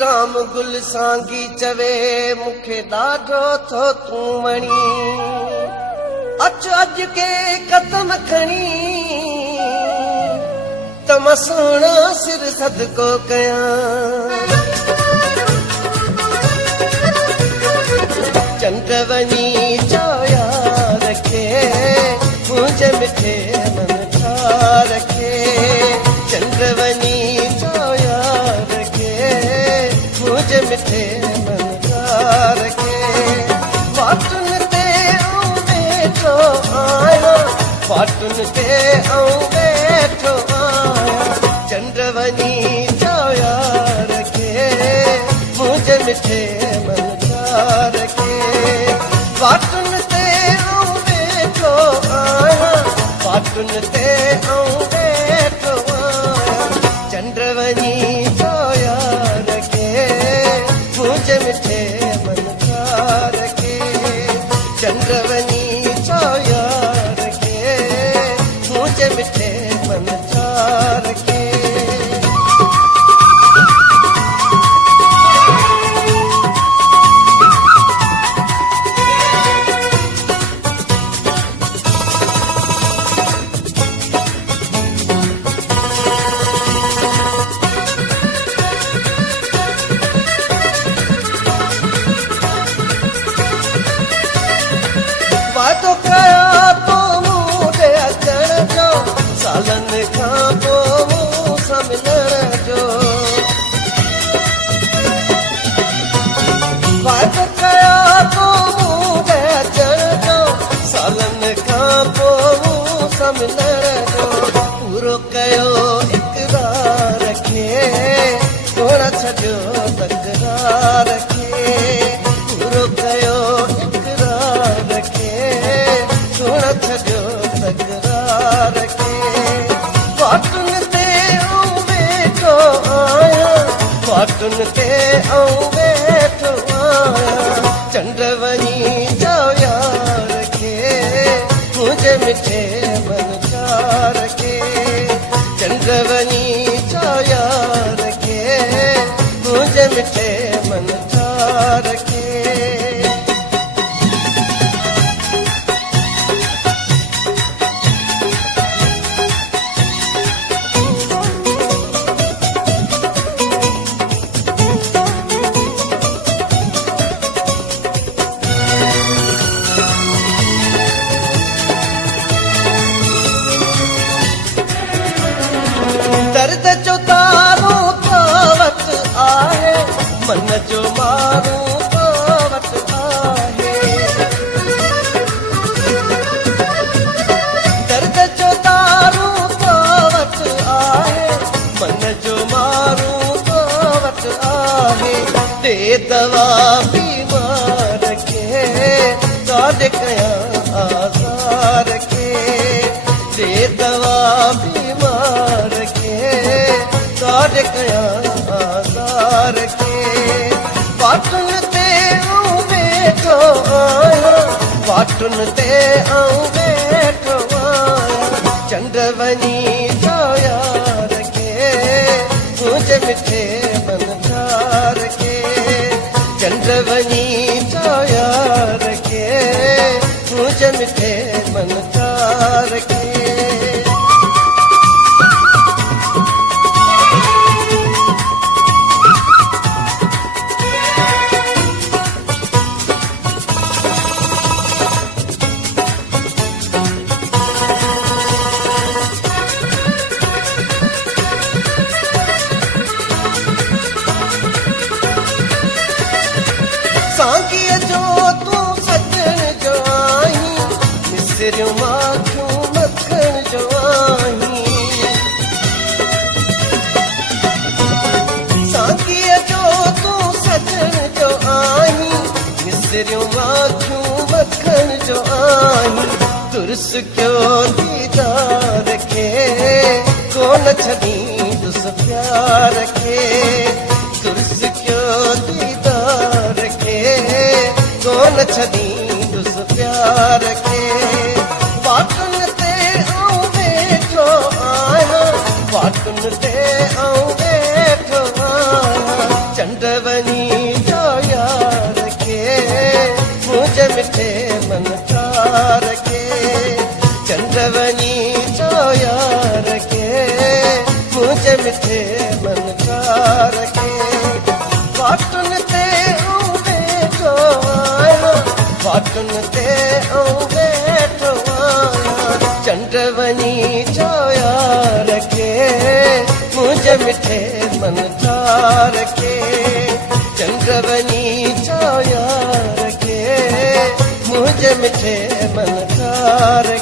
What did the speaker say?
राम गुल सांगी चवे मुखे ॾाढो थो तूं वणी अच अज के कदम खणी त मां सोना सिर सदको कयां चंड वञी चौया रखे मुंहिंजे मिठे मन छा रखे चंड वञी चौया रखे मुंहिंजे मिठे मन छा रखे वाटुनि ते आऊं वेठो आहियां वाटुनि ते आऊं वेठो आहियां चंड वञी चौया रखे मुंहिंजे मिठे मन छा रखे वाटुनि ते आऊं वेठो आहियां वाटुनि ते आऊं वेठो आहियां चंड वञी चौया रखे मुंहिंजे मिठे मन छा रखे चंड वञी चौया रखे मुंहिंजे मिठे मन छा रखे वादो कया तो मूं ॾे अचण जो सालनि खां पोइ मूं सां मिलण जो वादो कया तो मूं ॾे अचण जो सालनि खां पोइ मूं सां मिलण जो पूरो कयो इक़रार खे कोन छॾियो तकरार खे पूरो कयो छॾियो तकरार खे वाटुनि ते आऊं वेठो आहियां वाटुनि ते आऊं वेठो आहियां चंड वञी चौया रखे मुंहिंजे मिठे मन छा रखे चंड वञी चौया रखे मुंहिंजे मिठे मन छा रखे दर्द जो तारो तो वक्त आहे मन जो मारू तो वक्त आहे दर्द जो तारो तो वक्त आहे मन जो मारू तो वक्त आहे दे दवा बीमार खे काॾे कयां आज़ार खे दे दवा बीमार काॾे कयां आज़ार खे वाटुनि ते आऊं वेठो आहियां वाटुनि ते आऊं वेठो आहियां चंड वञी चौया रखे मुंहिंजे मिठे मन छा रखे चंड वञी चौया रखे मुंहिंजे मिठे मन छा रखे सांगीअ जो तूं सजण जो आहीं मिसरियूं माखियूं मखण जो आहीं सांगीअ जो तूं सजण जो आहीं मिसरियूं माखियूं मखण जो आहीं तुरस कयो दीदार खे कोन छॾींदुस प्यार खे तुरस कयो दीदार खे कोन छॾींदुस प्यार खे वाटुनि ते आऊं वेठो आहियां वाटुनि ते आऊं वेठो आहियां चंड मिठे मनकार के वाटुन ते वेठो आहियां वाटुन ते वेठो आहियां चंड वञी चो यार खे मुंहिंजे मिठे मनकार के चंड वञी चो यार खे मुंहिंजे मिठे मनकार